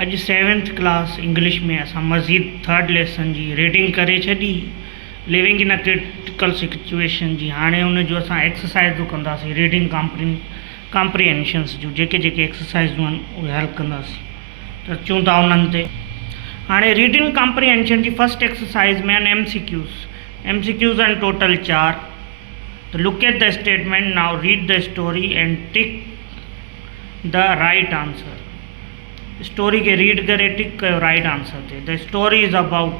अॼु 7th class English में असां मज़ीद 3rd लेसन जी रीडिंग करे छॾी living in a critical situation जी। हाणे उनजो असां एक्सरसाइज़ूं कंदासीं रीडिंग कॉम्प्रिहेंशन्स जूं जेके एक्सरसाइज़ूं आहिनि उहे हल कंदासीं। त अचूं था उन्हनि ते। हाणे रीडिंग कॉम्प्रिहेंशन जी फर्स्ट एक्सरसाइज़ में आहिनि एमसीक्यूज़ आहिनि टोटल 4। त look at the statement, now read the story and tick the right answer. Story के रीड करे टिक कयो राइट आंसर ते। The story is about,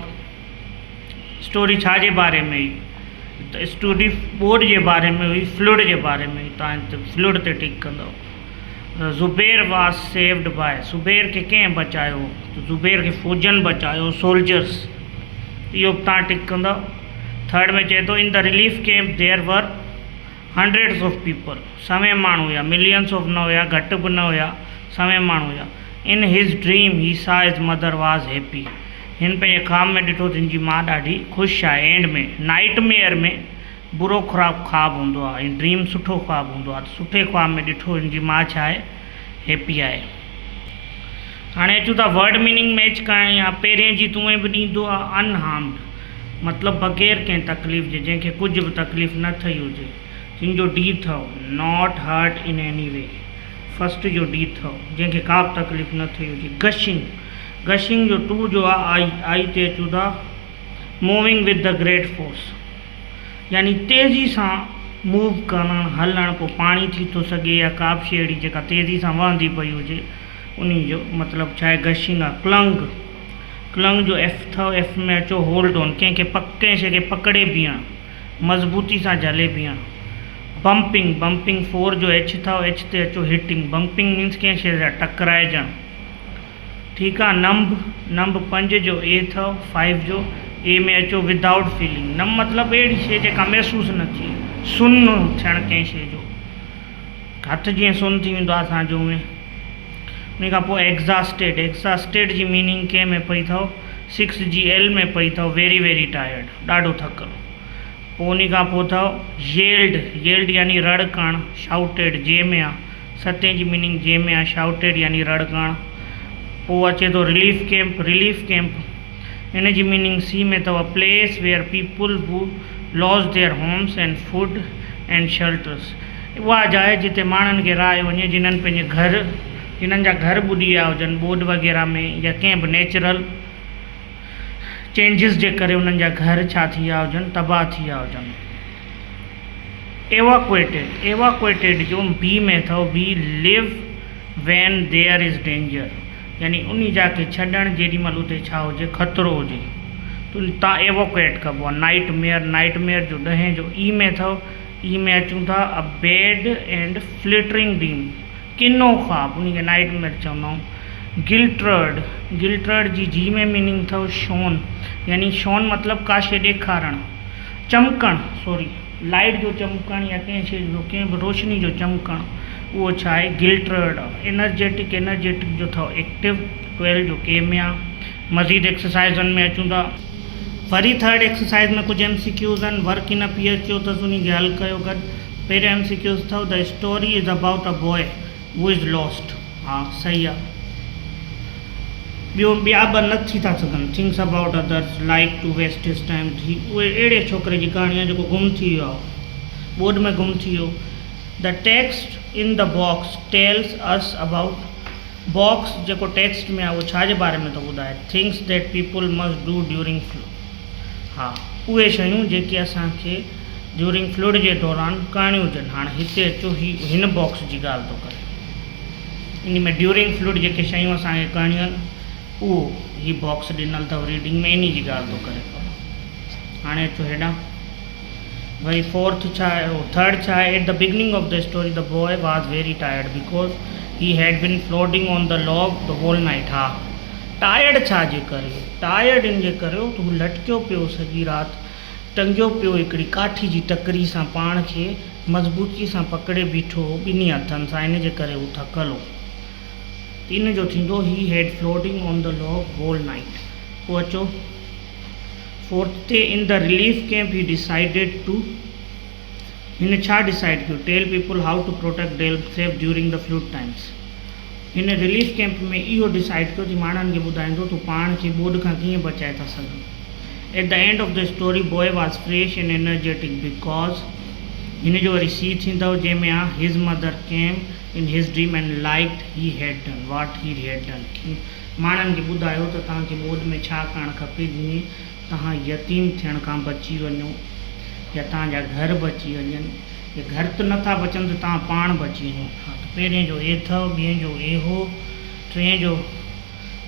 story छा जे बारे में हुई? त स्टोरी बोर्ड जे बारे में हुई, फ्लड जे बारे में हुई। तव्हां फ्लड ते टिक कंदव। Zubair was saved by, Zubair खे कंहिं बचायो? ज़ुबैर खे फ़ौजन बचायो, सोल्जर्स। इहो तव्हां टिक कंदव। 3rd में चए थो in the relief camp there were hundreds of people, सवे माण्हू हुया, मिलियंस ऑफ न हुया, घटि बि न हुया, सवे माण्हू हुया। इन हिज ड्रीम ही सा हिज मदर वाज हैप्पी, हिन पंहिंजे ख्वाब में ॾिठो त हिन जी माउ ॾाढी ख़ुशि आहे। एंड में नाइटमेयर में बुरो ख्वाब हूंदो आहे, ऐं ड्रीम सुठो ख्वाब हूंदो आहे। सुठे ख्वाब में ॾिठो हिन जी माउ छा आहे, हैप्पी आहे। हाणे अचूं था वर्ड मीनिंग मैच करणी आहे। पहिरें जी तुंहें बि ॾींदो आहे अनहार्म्ड, मतिलबु बग़ैर कंहिं तकलीफ़ जे, जंहिंखे कुझु बि तकलीफ़ न थी हुजे। जिन जो डी अथव not hurt in any way, first जो डी अथव जंहिंखे का बि तकलीफ़ न थी हुजे। गशिंग जो 2 जो आहे आई ते अचूं था moving with the great force, यानी तेज़ी सां मूव करणु, हलणु। पोइ पाणी थी थो सघे या का बि शइ अहिड़ी जेका तेज़ी सां वहंदी पई हुजे, उन जो मतिलबु छा आहे, गशिंग आहे। क्लंग जो एफ अथव, एफ में अचो होल्ड ऑन, कंहिं शइ खे पकड़े बीहणु, मज़बूती सां झले बीहणु। बम्पिंग 4 जो एच अथव, एच ते अचो हिटिंग, बम्पिंग मीन्स कंहिं शइ सां टकराइजणु। ठीकु आहे। नंब 5 जो ए अथव, 5 जो ए में अचो विदाउट फीलिंग। नंब मतिलबु अहिड़ी शइ जेका महसूसु न थी, सुन थियणु कंहिं शइ जो, हथु जीअं सुन थी वेंदो आहे असांजो में। उन खां पोइ एग्ज़ास्टेड जी मीनिंग कंहिं में पई अथव, 6 जी एल में पई अथव, वेरी टायर्ड, ॾाढो थकल। पोइ उन खां पोइ अथव येल्ड यानी रड़ करणु, शाउटेड जे में आहे। 7 जी मीनिंग जे में आहे, शाउटेड यानी रड़ करणु। पोइ अचे थो रिलीफ कैम्प, इन जी मीनिंग सी में अथव place where people who lost their homes and food and shelters. उहा जाइ जिते माण्हुनि खे रहायो वञे जिन्हनि जा घर ॿुॾी विया हुजनि ॿोॾि वग़ैरह में, या कंहिं बि नेचुरल चेंजिस जे करे उन्हनि जा घर छा थी विया हुजनि, तबाह थी विया हुजनि। एवाक्वेटेड जो बी में अथव, B live when there is danger, यानी उन जाके छॾणु जेॾी महिल उते छा हुजे, ख़तरो हुजे, तो तव्हां एवोकेट कबो आहे। नाइटमेयर जो 10 जो ई में अथव, ई में अचूं था a bad and flittering dream, किनो ख्वाब, उन खे नाइटमेयर चवंदा आहियूं। गिल्टर्ड जी में मीनिंग अथव शोन, यानी शोन मतिलबु का शइ ॾेखारणु, चमकणु, लाइट जो चमकणु या कंहिं शइ जो, कंहिं बि रोशनी जो चमकणु, उहो छा आहे, गिल्टर्ड आहे। एनर्जेटिक जो अथव एक्टिव, 12 जो के में आहे। मज़ीद एक्सरसाइज़नि में अचूं था। वरी 3rd एक्सरसाइज़ में कुझु एमसीक्यूज़ आहिनि, वर्क इन अ पीयर चयो अथसि, उन खे हल कयो गॾु। पहिरियों एमसीक्यूज़ अथव the story is about a boy who is lost, हा सही आहे। ॿिया ॿ न थी था सघनि, thinks about others like to waste his time, उहे अहिड़े छोकिरे जी कहाणी आहे जेको गुम थी वियो आहे, बोर्ड में गुम थी वियो। The text in the box tells us about, box जेको टेक्स्ट में आहे उहो छा जे बारे में थो ॿुधाए, things that people must do during flood, हा उहे शयूं जेके असांखे ड्यूरिंग फ्लड जे दौरान करणियूं हुजनि। हाणे हिते अचो हिन बॉक्स जी ॻाल्हि थो करे, इन में ड्यूरिंग फ्लड जेके शयूं असांखे करणियूं आहिनि उहो ही बॉक्स ॾिनल अथव रीडिंग में, इन जी ॻाल्हि थो करे। हाणे अचो हेॾां। वरी 4th छा आहे, 3rd छा आहे, at the beginning of the story the boy was very tired because he had been floating on the log the whole night. हा टायर्ड छा जे करे, टायर्ड इन जे करे त हू लटकियो पियो सॼी राति, टंगियो पियो हिकिड़ी काठी जी टकरी सां, पाण खे मज़बूती सां पकड़े बीठो ॿिन्ही हथनि सां, इन जे करे हू थकल हो। इन जो थींदो he had floating on the log whole night. पोइ अचो 4th ते in the relief camp he decided to, हिन छा डिसाइड कयो, tell people how to protect themself during the flood times. हिन रिलीफ कैंप में इहो डिसाइड कयो कि माण्हुनि खे ॿुधाईंदो तूं पाण खे ॿोॾि खां कीअं बचाए था सघूं. At the end of the story boy was fresh and energetic because हिन जो वरी सी थींदव जंहिंमें आहे his mother came in his dream and liked he had done what he had done. माण्हुनि खे ॿुधायो त तव्हांखे ॿोॾि में छा करणु खपे जीअं तव्हां यतीम थियण खां बची वञो या तव्हांजा घर बची वञनि या घर त नथा बचनि त तव्हां पाण बची वञो. हा त पहिरें जो ए अथव, ॿिएं जो ए हो, टे जो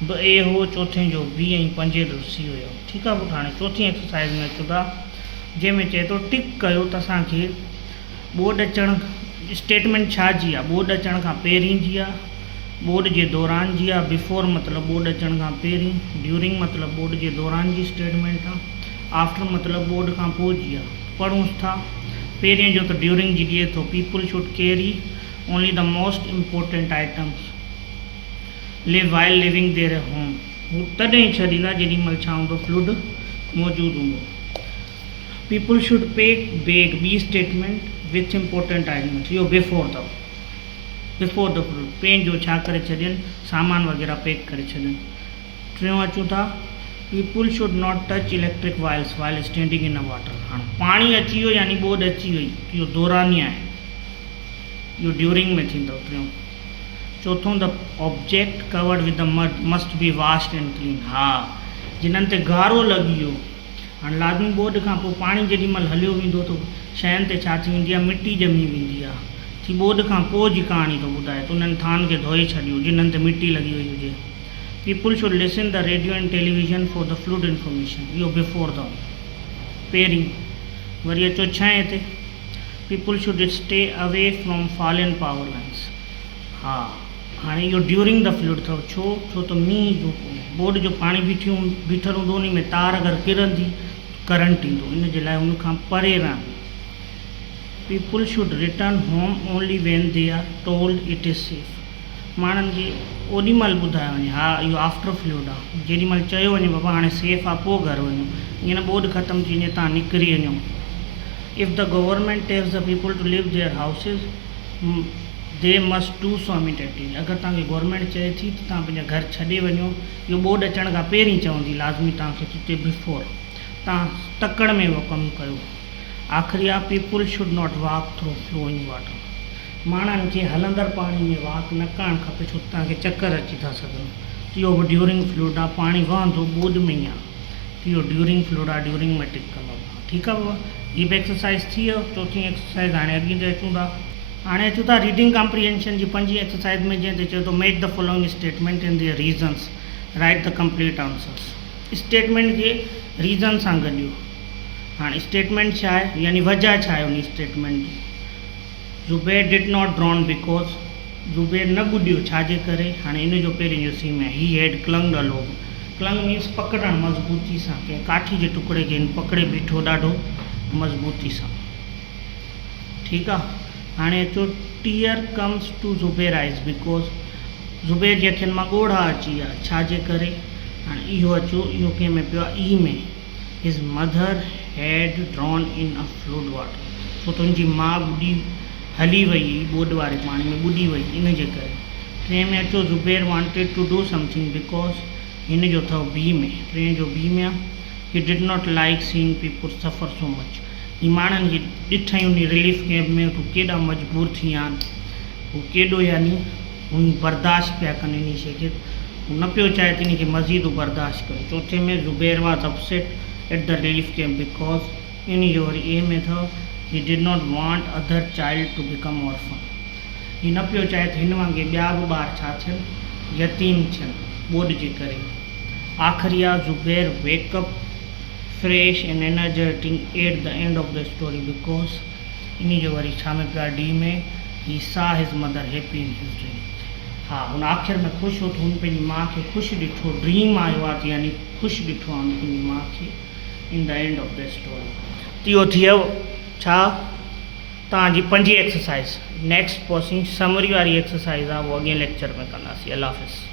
बि ए हो, चोथे जो बी ऐं पंजे जो सी हुयो. ठीकु आहे. पोइ हाणे चौथी एक्सरसाइज़ में अचूं था जंहिंमें चए थो टिक कयो त असांखे ॿोॾि अचणु स्टेटमेंट छा जी आहे. ॿोॾि अचण खां पहिरीं जी आहे, ॿोॾि जे दौरान जी आहे. बिफोर मतिलबु ॿोॾि अचण खां पहिरीं, ड्यूरिंग मतिलबु ॿोॾि जे दौरान जी स्टेटमेंट आहे, आफ्टर मतिलबु ॿोॾि खां पोइ जी आहे. पढ़ूंसि था. पहिरें जो त ड्यूरिंग जी ॾिए थो people should carry only the most important items live while living their home. हू तॾहिं छॾींदा जेॾी महिल छा हूंदो फ्लूड मौजूदु हूंदो. पीपल शुड पैक बैग ॿी स्टेटमेंट विथ इम्पोर्टेंट आइटम्स. इहो बिफोर अथव, बिफोर द फ्लूड. पंहिंजो छा करे छॾनि, सामान वग़ैरह पैक करे छॾनि. टियों अचूं the people should not touch electric wires while standing in a water. हाणे पाणी अची वियो यानी ॿोॾि अची वई, इहो दौरानी आहे, इहो ड्यूरिंग में थींदो. टियों. चौथों the object covered with the mud must be washed and clean. हा जिन्हनि ते गारो लॻी वियो. हाणे लाज़मी ॿोॾि खां पोइ पाणी जेॾी महिल हलियो वेंदो त शयुनि ते छा थी वेंदी आहे, मिटी ॼमी वेंदी आहे. थी ॿोॾि खां पोइ जी कहाणी थो ॿुधाए त उन्हनि थान खे धोई छॾियो जिन्हनि ते मिटी लॻी वई हुजे. People should listen the radio and television for the flood information. इहो बिफोर अथव, पहिरीं. वरी अचो छहें ते people should stay away from fallen power lines. हा हाणे इहो ड्यूरिंग द फ्लूड अथव. छो त मींहुं जो ॿोॾि जो पाणी बीठल हूंदो, उन में तार अगरि किरंदी करंट ईंदो, इन जे लाइ उनखां परे रहनि. People should return home only when they are told it is safe. माण्हुनि खे ओॾी महिल ॿुधायो वञे. हा इहो आफ्टर फ्लूड आहे, जेॾी महिल चयो वञे बाबा हाणे सेफ आहे पोइ घर वञो. ईअं न ॿोॾि ख़तमु थी वञे तव्हां निकिरी वञो. If the government tells the people to live their houses they must do so immediately. अगरि तव्हांखे गवर्नमेंट चए थी त तव्हां पंहिंजा घर छॾे वञो, इहो ॿोॾि अचण खां पहिरीं चवंदी लाज़मी तव्हांखे, जिते बिफोर तव्हां तकड़ में उहो कमु कयो. आख़िरी आहे people should not walk through flowing water. माण्हुनि खे हलंदड़ पाणी में वॉक न करणु खपे, छो तव्हांखे चकर अची था सघनि. इहो बि ड्यूरिंग फ्लूड आहे, पाणी वहंदो ॿोॾि में ई आहे. इहो ड्यूरिंग फ्लूड आहे, ड्यूरिंग में टिक कंदो. ठीकु आहे बाबा. हीअ बि एक्सरसाइज़ थी वियो. चौथी एक्सरसाइज़ हाणे अॻिते ते अचूं था. हाणे अचूं था रीडिंग कॉम्प्रीहेंशन जी पंजी एक्सरसाइज़ में, जंहिं ते चयो थो make the following statement in their reasons write the complete answers. Statement खे रीज़न सां गॾियो. हाणे स्टेटमेंट छा आहे यानी वजह छा आहे उन स्टेटमेंट जी. Zubair did not drown because. Zubair न ॿुॾियो छाजे करे. हाणे इन जो पहिरीं जो सी में he had clung a log. Clung means पकड़णु मज़बूती सां, कंहिं काठी जे टुकड़े खे पकड़े बीठो ॾाढो मज़बूती सां. ठीकु आहे. हाणे अचो tier comes to Zubair eyes because. Zubair जे अखियुनि मां ॻोढ़ा अची विया छाजे करे. हाणे इहो अचो, इहो कंहिं में पियो आहे ई में. His mother had drawn in a fluid water. छो तुंहिंजी माउ ॿुॾी हली वई ॿोॾि वारे पाणी में ॿुॾी वई इन जे करे. टे में अचो Zubair wanted to do something because. हिन जो अथव बी में. टे जो बी में आहे ही did not like seeing people suffer so much. ही माण्हुनि खे ॾिठई उन रिलीफ कैंप में हू केॾा मजबूर थी विया आहिनि, हू केॾो यानी हू बर्दाश्त पिया कनि इन शइ खे. हू न पियो चाहे त इन खे मज़ीद बर्दाश्त करे. चौथे में Zubair was upset at the relief camp because. इन जो वरी ए में अथव he did not want other child to become orphan. ही न पियो चाहे त हिन वांगुरु ॿिया बि ॿार छा थियनि, यतीम थियनि ॿोॾि जे करे. आख़िरी आहे Zubair wake up fresh and energetic at the end of the story because. इन जो वरी छा में पिया डी में ही सा his mother happy in his dream. हा हुन आख़िर में ख़ुशि हो त हुन पंहिंजी माउ खे ख़ुशि ॾिठो, ड्रीम आयो आहे त यानी ख़ुशि ॾिठो आहे पंहिंजी माउ खे in the end of the story. त इहो थी वियो छा तव्हांजी पंजी एक्सरसाइज़. नेक्स्ट पोसी समरी वारी एक्सरसाइज़ आहे, उहो अॻिए लेक्चर में कंदासीं. अल्लाह हाफ़िज़.